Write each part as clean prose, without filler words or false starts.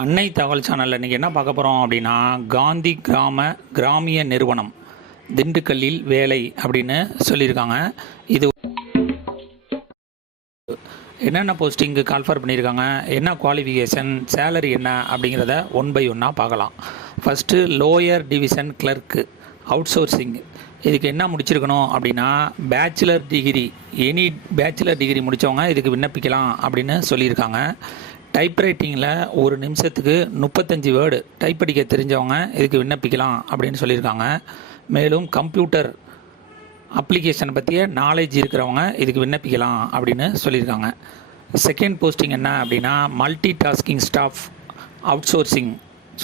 அன்னை தகவல் சேனலில் இன்றைக்கி என்ன பார்க்க போகிறோம் அப்படின்னா, காந்தி கிராமிய நிறுவனம் திண்டுக்கல்லில் வேலை அப்படின்னு சொல்லியிருக்காங்க. இது என்னென்ன போஸ்டிங்கு கால்ஃபர் பண்ணியிருக்காங்க, என்ன குவாலிஃபிகேஷன், சேலரி என்ன அப்படிங்கிறத ஒன் பை ஒன்னாக பார்க்கலாம். First lower division clerk out sourcing. இதுக்கு என்ன முடிச்சிருக்கணும் அப்படின்னா, bachelor degree, any bachelor degree முடித்தவங்க இதுக்கு விண்ணப்பிக்கலாம் அப்படின்னு சொல்லியிருக்காங்க. டைப்ரைட்டிங்கில் ஒரு நிமிஷத்துக்கு 35 வேர்டு டைப் அடிக்க தெரிஞ்சவங்க இதுக்கு விண்ணப்பிக்கலாம் அப்படின்னு சொல்லியிருக்காங்க. மேலும் கம்ப்யூட்டர் அப்ளிகேஷனை பற்றிய நாலேஜ் இருக்கிறவங்க இதுக்கு விண்ணப்பிக்கலாம் அப்படின்னு சொல்லியிருக்காங்க. செகண்ட் போஸ்டிங் என்ன அப்படின்னா, multi tasking staff out sourcing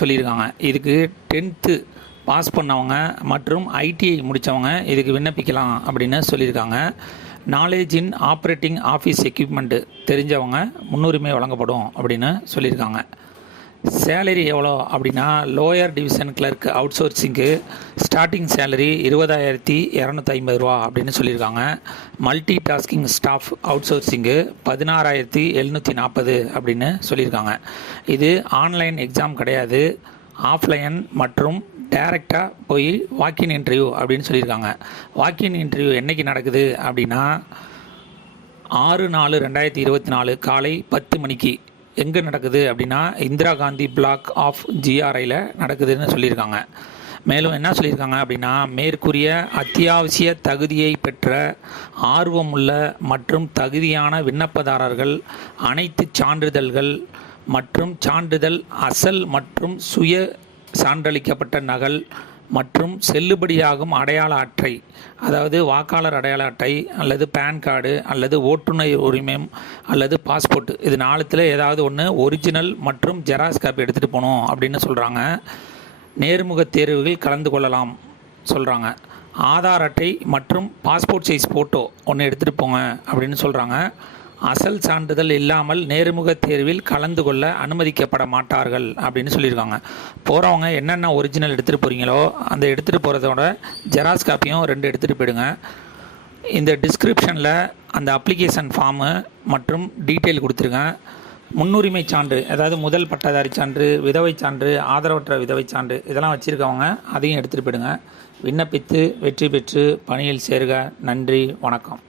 சொல்லியிருக்காங்க. இதுக்கு 10th பாஸ் பண்ணவங்க மற்றும் ஐடிஐ முடித்தவங்க இதுக்கு விண்ணப்பிக்கலாம் அப்படின்னு சொல்லியிருக்காங்க. Knowledge in operating office equipment தெரிஞ்சவங்க முன்னுரிமை வழங்கப்படும் அப்படின்னு சொல்லியிருக்காங்க. சேலரி எவ்வளோ அப்படின்னா, lower division clerk outsourcing starting salary 20,250 ரூபா அப்படின்னு சொல்லியிருக்காங்க. Multitasking staff outsourcing 16,740 அப்படின்னு சொல்லியிருக்காங்க. இது ஆன்லைன் எக்ஸாம் கிடையாது, ஆஃப்லைன் மற்றும் டைரெக்டாக போய் வாக்கின் இன்டர்வியூ அப்படின்னு சொல்லியிருக்காங்க. வாக்கின் இன்டர்வியூ என்றைக்கு நடக்குது அப்படின்னா, 6/4/2024 காலை 10 மணிக்கு. எங்கே நடக்குது அப்படின்னா, இந்திரா காந்தி பிளாக் ஆஃப் ஜிஆர்ஐயில் நடக்குதுன்னு சொல்லியிருக்காங்க. மேலும் என்ன சொல்லியிருக்காங்க அப்படின்னா, மேற்கூறிய அத்தியாவசிய தகுதியை பெற்ற ஆர்வமுள்ள மற்றும் தகுதியான விண்ணப்பதாரர்கள் அனைத்து சான்றிதழ்கள் மற்றும் சான்றிதழ் அசல் மற்றும் சுய சான்றளிக்கப்பட்ட நகல் மற்றும் செல்லுபடியாகும் அடையாள அட்டை, அதாவது வாக்காளர் அடையாள அட்டை அல்லது பேன் கார்டு அல்லது ஓட்டுநர் உரிமம் அல்லது பாஸ்போர்ட், இது 4த்தில் ஏதாவது ஒன்று ஒரிஜினல் மற்றும் ஜெராக்ஸ் காப்பி எடுத்துகிட்டு போகணும் அப்படின்னு சொல்கிறாங்க. நேர்முக தேர்வுகள் கலந்து கொள்ளலாம் சொல்கிறாங்க. ஆதார் அட்டை மற்றும் பாஸ்போர்ட் சைஸ் ஃபோட்டோ ஒன்று எடுத்துகிட்டு போங்க அப்படின்னு சொல்கிறாங்க. அசல் சான்றிதழ் இல்லாமல் நேர்முக தேர்வில் கலந்து கொள்ள அனுமதிக்கப்பட மாட்டார்கள் அப்படின்னு சொல்லியிருக்காங்க. போகிறவங்க என்னென்ன ஒரிஜினல் எடுத்துகிட்டு போகிறீங்களோ அந்த எடுத்துகிட்டு போகிறதோட ஜெராக்ஸ் காப்பியும் 2 எடுத்துகிட்டு போயிடுங்க. இந்த டிஸ்கிரிப்ஷனில் அந்த அப்ளிகேஷன் ஃபார்மு மற்றும் டீட்டெயில் கொடுத்துருங்க. முன்னுரிமை சான்று, அதாவது முதல் பட்டதாரி சான்று, விதவை சான்று, ஆதரவற்ற விதவை சான்று இதெல்லாம் வச்சுருக்கவங்க அதையும் எடுத்துகிட்டு போயிடுங்க. விண்ணப்பித்து வெற்றி பெற்று பணியில் சேருக. நன்றி, வணக்கம்.